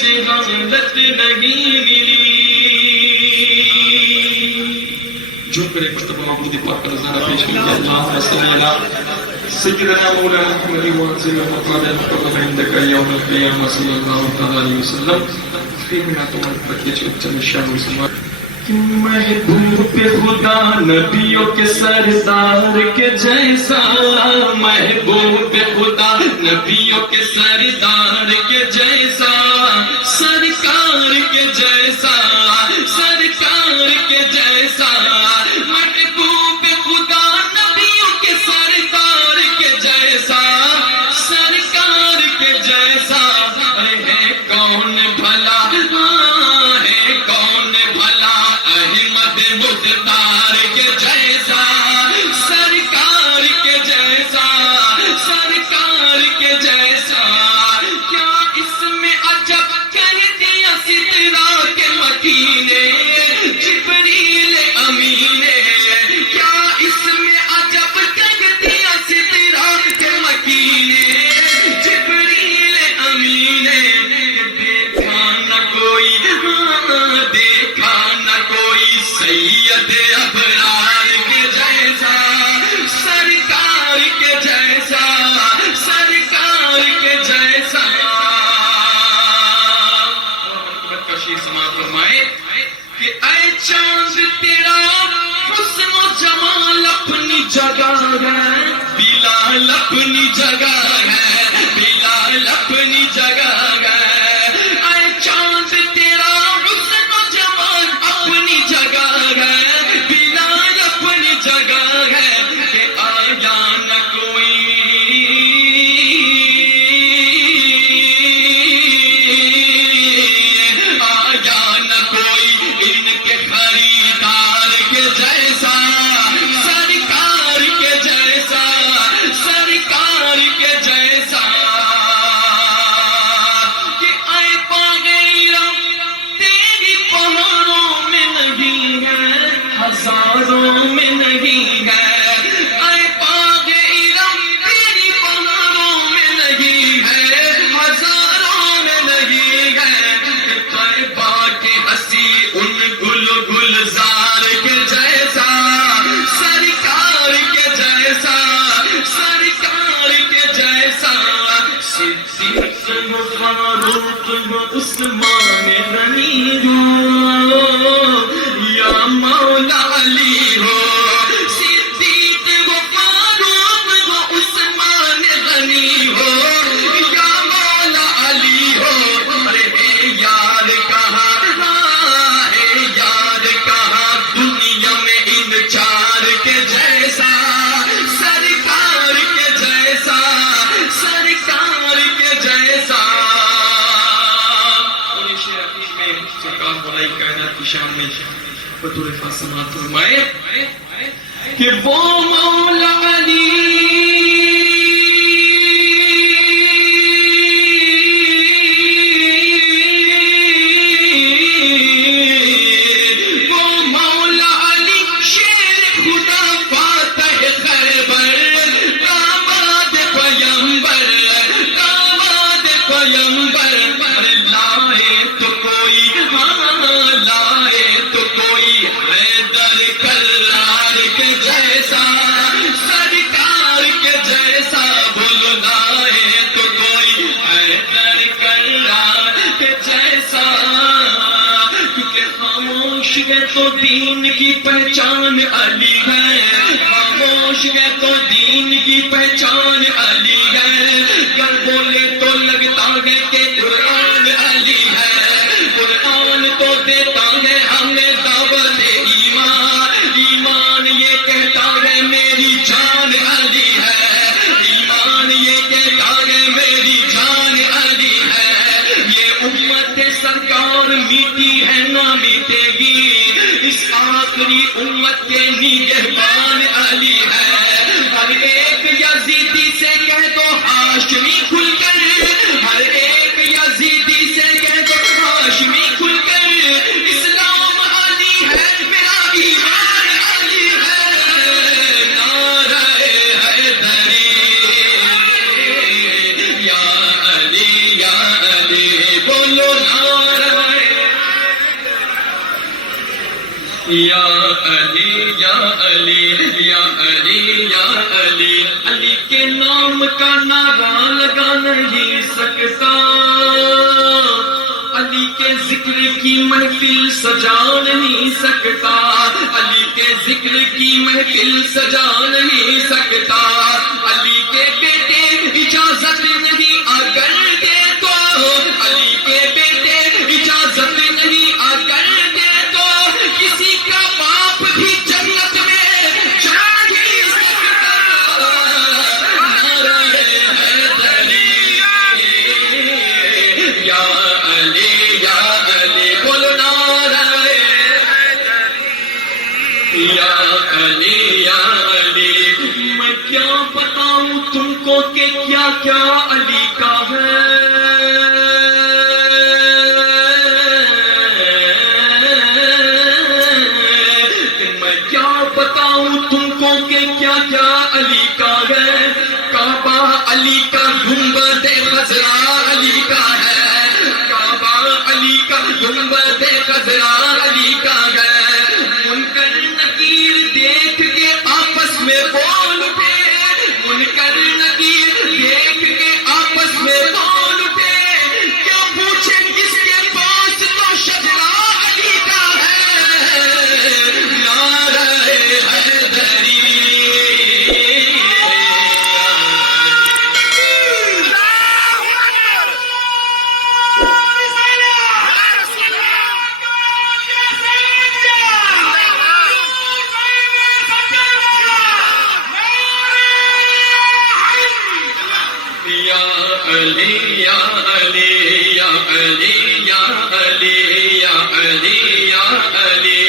جہالت نہیں ملی. جو کرے مصطفیٰ محمود پاک کا نظارہ پیش کریں. اللہم صلی علی سیدنا مولانا محمد وانزل مقعد المقرب عندك یوم القیامہ صلی اللہ علیہ وسلم. پھر میں تمہارے بچے چل شان مسلمان. محبوب خدا نبیوں کے سردار کے جیسا, محبوب خدا نبیوں کے سردار کے جیسا, سرکار کے جیسا, سرکار کے جیسا, محبوب خدا نبیوں کے سردار کے جیسا, سرکار کے جیسا. ہے کون بھلا, ہے کون بھلا احمد مختار کے جیسا, سرکار کے جیسا, سرکار کے جیسا. کیا اس میں عجب کہہ دیا سدرا کے مکین نے, جبریل امین نے. کیا اس میں عجب کہہ دیا سدرا کے مکین نے, جبریل امین نے. دیکھا نہ کوئی, دیکھا نہ کوئی سید ابرار کے جیسا, سرکار کے جیسا, سرکار کے جیسا. کشی سماعت فرمائے کہ اے چاند تیرا حسن و جمال اپنی جگہ ہے, بلال اپنی جگہ ہے, بلال اپنی جگہ ہے. اے چاند تیرا حسن و جمال اپنی جگہ ہے, بلال اپنی جگہ ہے. کہ آیا نہ کوئی, آیا نہ کوئی ان کے خریدار کے جیسا, سرکار کے جیسا, سرکار کے جیسا. کہ اے باغیرہ تیری پہاڑوں میں نہیں ہے, ہزاروں میں نہیں ہے. اے باغیرہ تیری پہاڑوں میں نہیں ہے, ہزاروں میں نہیں ہے. طیبہ کی ہنسی ان گل گلزار کے جیسا, سرکار کے جیسا, سرکار کے جیسا. صدیق و فاروق و عثمان غنی ہو, یا مولا علی ہو. صدیق و فاروق و عثمان غنی ہو, یا مولا علی ہو. ارے یار کہاں, ہے یار کہاں دنیا میں ان چار کے جیسا, سرکار کے جیسا, سرکار کے جیسا. اور شعر عقیق میں سرکار مولا کائنات کی شان میں بطور خاص سماعت فرمائے کہ وہ مولا علی, وہ مولا علی شیر خدا فاتح خیبر, داماد پیمبر, داماد پیمبر. لائے تو کوئی, لائے تو کوئی حیدر کرار کے جیسا, سرکار کے جیسا. بولو لائے تو کوئی حیدر کرار کے جیسا. کیونکہ خاموش ہے تو دین کی پہچان علی ہے, خاموش ہے تو دین کی پہچان علی ہے. گر بولے تو لگتا ہے کہ قرآن علی ہے, قرآن تو دیتا ہے ہمیں دعوت ایمان. ایمان یہ کہتا ہے میری جان علی ہے, ایمان یہ کہتا ہے میری جان علی ہے. یہ امت سرکار میٹی ہے نہ میٹے گی, اس آخری امت کے نگہبان علی ہے. ہر ایک یزیدی سے کہہ دو ہاشمی کھل کر, ہر ایک یزیدی سے کہہ دو ہاشمی کھل کر. اسلام علی ہے, میرا ایمان علی ہے. نعرہ حیدری, یا علی, یا علی, بولو یا علی یا علی یا علی یا علی، علی کے نام کا نعرہ لگا نہیں سکتا، علی کے ذکر کی محفل سجا نہیں سکتا، علی کے ذکر کی محفل سجا نہیں سکتا، علی کے بیٹے اجازت نہیں اگر دے تو، علی کے بیٹے اجازت نہیں اگر دے تو، کسی کا باپ بھی جنت میں جا نہیں سکتا، نعرہ حیدری یا علی یا علی، بولو نعرہ یا علی یا علی، میں کیا بتاؤں تم کو کہ کیا کیا علی کا ہے، میں کیا بتاؤں تم کو کہ کیا کیا علی کا ہے، کعبہ علی کا، گنبد خضرا علی کا ہے، کعبہ علی کا، گنبد خضرا علی کا ہے، منکر نکیر دیکھ کے آپس میں بول اٹھے، منکر نکیر دیکھ کے آپس میں بول اٹھے، کیا پوچھے کس کے پاس تو شجرا علی کا ہے، نعرہ حیدری یا علی یا علی یا علی یا علی یا علی یا علی،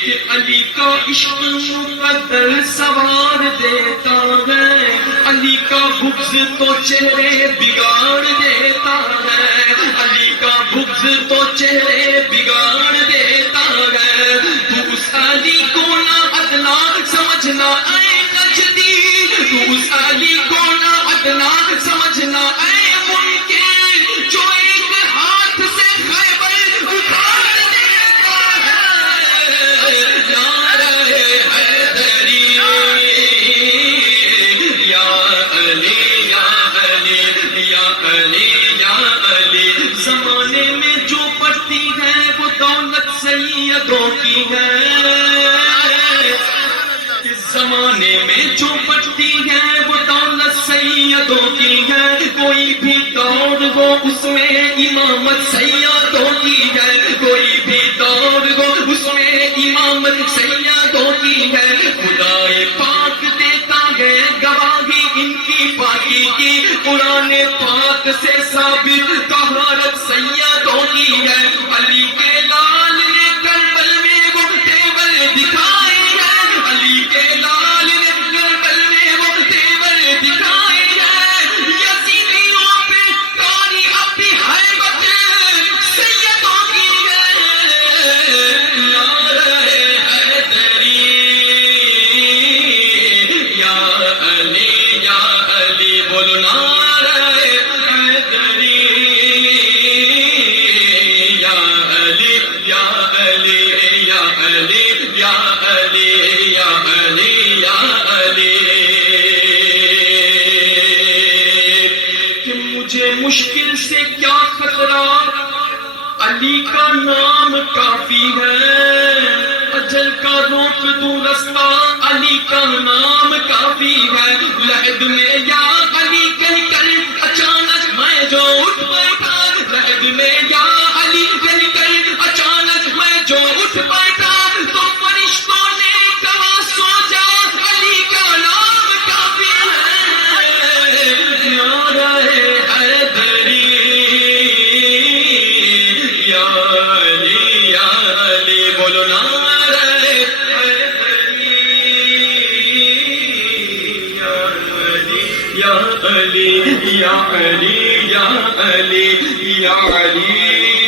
کہ علی کا عشق مقدر سوار دیتا ہے، علی کا بغض تو چہرے بگاڑ دیتا ہے، علی کا بغض تو چہرے بگاڑ دیتا ہے، تو اس علی کو نہ ادنا سمجھنا اے نجدی، تو اس علی کو نہ ادنا سمجھنا اے منکر، جو ایک ہاتھ سے خیبر اٹھا دیتا ہے، نعرہ حیدری یا علی یا علی یا علی یا علی، زمانے میں جو پڑتی ہے وہ دولت سیدوں کی ہے، اس زمانے میں جو پڑتی ہے وہ دولت سیدوں کی ہے، کوئی بھی دور ہو اس میں امامت سیدوں کی ہے، کوئی بھی دور ہو اس میں امامت سیدوں کی ہے، خدائے پاک دیتا ہے گواہی ان کی پاکی کی، قرآن پاک سے ثابت طہارت سیدوں کی ہے، علی کے لال نے کربل میں وہ تیور دکھائے ہیں، علی کے لال نے کربل میں وہ تیور دکھائے ہیں، یزیدیوں پہ تاری اپنی ہیبت سیدوں کی ہے، نعرہ حیدری یا علی یا علی، بولو نعرہ حیدری یا علی یا علی یا علی یا علی یا علی یا علی، کہ مجھے مشکل سے کیا خطرہ، علی کا نام کافی ہے، اجل کا روک دوں رستہ، علی کا نام کافی ہے، لحد میں یا علی کہہ کر اچانک میں جو اٹھ بیٹھا، لحد میں یا علی کہہ کر اچانک میں جو اٹھ بیٹھا، تو فرشتوں نے کہا سو جا، علی کا نام کافی ہے، نعرہ حیدری یا علی یا علی، بولو نعرہ حیدری یا علی یا علی یا علی یا علی یا علی